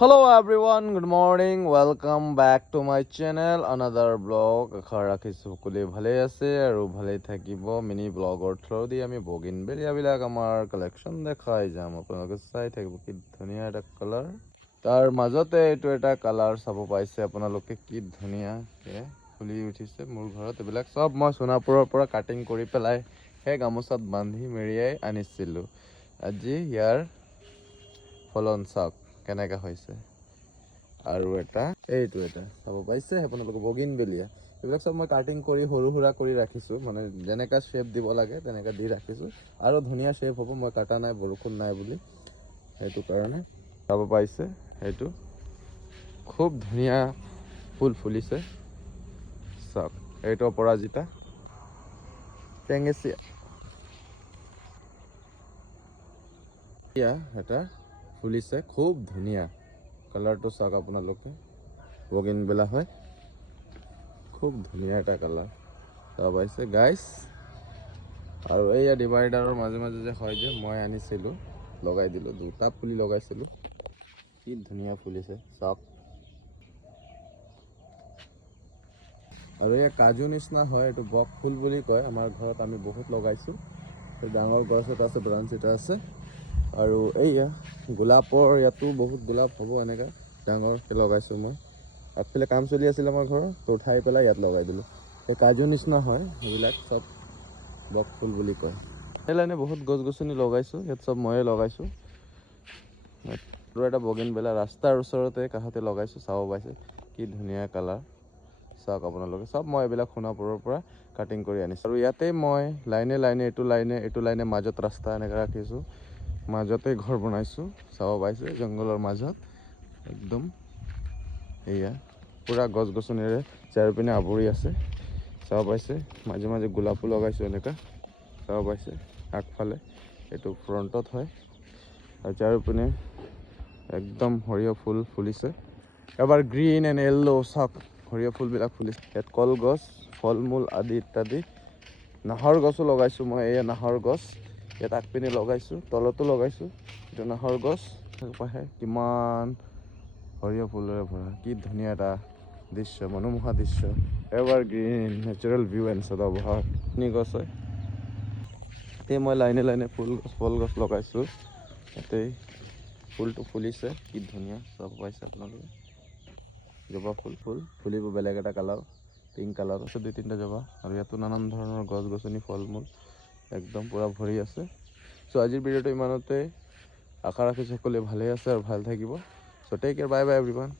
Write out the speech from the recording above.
Hello everyone, good morning. Welcome back to my channel. Another vlog. আশা ৰাখিছো সকলোৱে ভালে আছে আৰু ভালে থাকিব। মিনি ব্লগৰ থ্ৰুদি আমি বগিনবেলিয়াবিলাক আমাৰ কালেকশ্যন দেখাই যাম। আপোনালোকে চাই থাকিব কি ধুনীয়া এটা কালাৰ। তাৰ মাজতে এইটো এটা কালাৰ চাব পাইছে আপোনালোকে কি ধুনীয়াকে ফুলি উঠিছে। মোৰ ঘৰত এইবিলাক সব মই সোণাপুৰৰ পৰা কাটিং কৰি পেলাই সেই গামোচাত বান্ধি মেৰিয়াই আনিছিলোঁ। আজি ইয়াৰ ফলন চাওক কেনেকা হৈছে। আৰু এটা এইটো এটা চাব পাইছে আপোনালোকে বগিনবেলিয়া। এইবিলাক সব মই কাটিং কৰি সৰু সুৰা কৰি ৰাখিছোঁ, মানে যেনেকা শ্বেপ দিব লাগে তেনেকা দি ৰাখিছোঁ। আৰু ধুনীয়া শ্বেপ হ'ব, মই কাটা নাই বৰষুণ নাই বুলি, সেইটো কাৰণে চাব পাইছে। সেইটো খুব ধুনীয়া ফুল ফুলিছে চাওক। এইটো অপৰাজিতা টেঙেচিয়া এটা ফুলিছে, খুব ধুনীয়া কালাৰটো চাওক আপোনালোকে। বগিনবেলা হয়, খুব ধুনীয়া এটা কালাৰ চাব পাইছে গাইছ। আৰু এইয়া ডিভাইডাৰৰ মাজে মাজে যে হয় যে মই আনিছিলোঁ, লগাই দিলোঁ, দুটা পুলি লগাইছিলোঁ, কি ধুনীয়া ফুলিছে চাওক। আৰু এয়া কাজু নিচিনা হয়, এইটো বক ফুল বুলি কয়। আমাৰ ঘৰত আমি বহুত লগাইছোঁ। ডাঙৰ গছ এটা আছে, ব্ৰাঞ্চ এটা আছে। আৰু এইয়া গোলাপৰ ইয়াতো বহুত গোলাপ হ'ব, এনেকৈ ডাঙৰকৈ লগাইছোঁ মই। আগফালে কাম চলি আছিলে আমাৰ ঘৰৰ, তো উঠাই পেলাই ইয়াত লগাই দিলোঁ। এই কাজু নিচিনা হয়, সেইবিলাক চব বক ফুল বুলি কয়। এই লাইনে বহুত গছ গছনি লগাইছোঁ, ইয়াত চব ময়ে লগাইছোঁ। আৰু এটা বগিনবেলা ৰাস্তাৰ ওচৰতে কাষতে লগাইছোঁ, চাব পাইছে কি ধুনীয়া কালাৰ চাওক আপোনালোকে। চব মই এইবিলাক সোণাপুৰৰ পৰা কাটিং কৰি আনিছোঁ। আৰু ইয়াতে মই লাইনে লাইনে এইটো লাইনে মাজত ৰাস্তা এনেকৈ ৰাখিছোঁ, মাজতে ঘৰ বনাইছোঁ, চাব পাইছে জংঘলৰ মাজত একদম। এয়া পুৰা গছ গছনিৰে চাৰিওপিনে আৱৰি আছে, চাব পাইছে। মাজে মাজে গোলাপো লগাইছোঁ এনেকুৱা, চাব পাইছে। আগফালে এইটো ফ্ৰণ্টত হয়, আৰু চাৰিওপিনে একদম সৰিয়হ ফুল ফুলিছে। এবাৰ গ্ৰীণ এণ্ড য়েল্লো চাওক, সৰিয়হ ফুলবিলাক ফুলিছে। ইয়াত কলগছ, ফল মূল আদি ইত্যাদি। নাহৰ গছো লগাইছোঁ মই, এয়া নাহৰ গছ ইয়াত আগপিনে লগাইছোঁ, তলতো লগাইছোঁ। এইটো নাহৰ গছ, পাহে কিমান সৰিয়হ ফুলেৰে ভৰা, কি ধুনীয়া এটা দৃশ্য, মনোমোহা দৃশ্য। Ever green natural view and সদাবহাৰ গছ হয়। তাতে মই লাইনে লাইনে ফুল গছ ফল গছ লগাইছোঁ, তাতেই ফুলটো ফুলিছে কি ধুনীয়া চাব পাইছে আপোনালোকে। জবা ফুল ফুলিব বেলেগ এটা কালাৰ, পিংক কালাৰ আছে, 2-3টা জবা। আৰু ইয়াতো নানান ধৰণৰ গছ গছনি ফল মূল একদম পূৰা ভৰি আছে। চ' আজিৰ ভিডিঅ'টো ইমানতে। আশা ৰাখিছোঁ সকলোৱে ভালে আছে আৰু ভাল থাকিব। So' take care, bye bye everyone.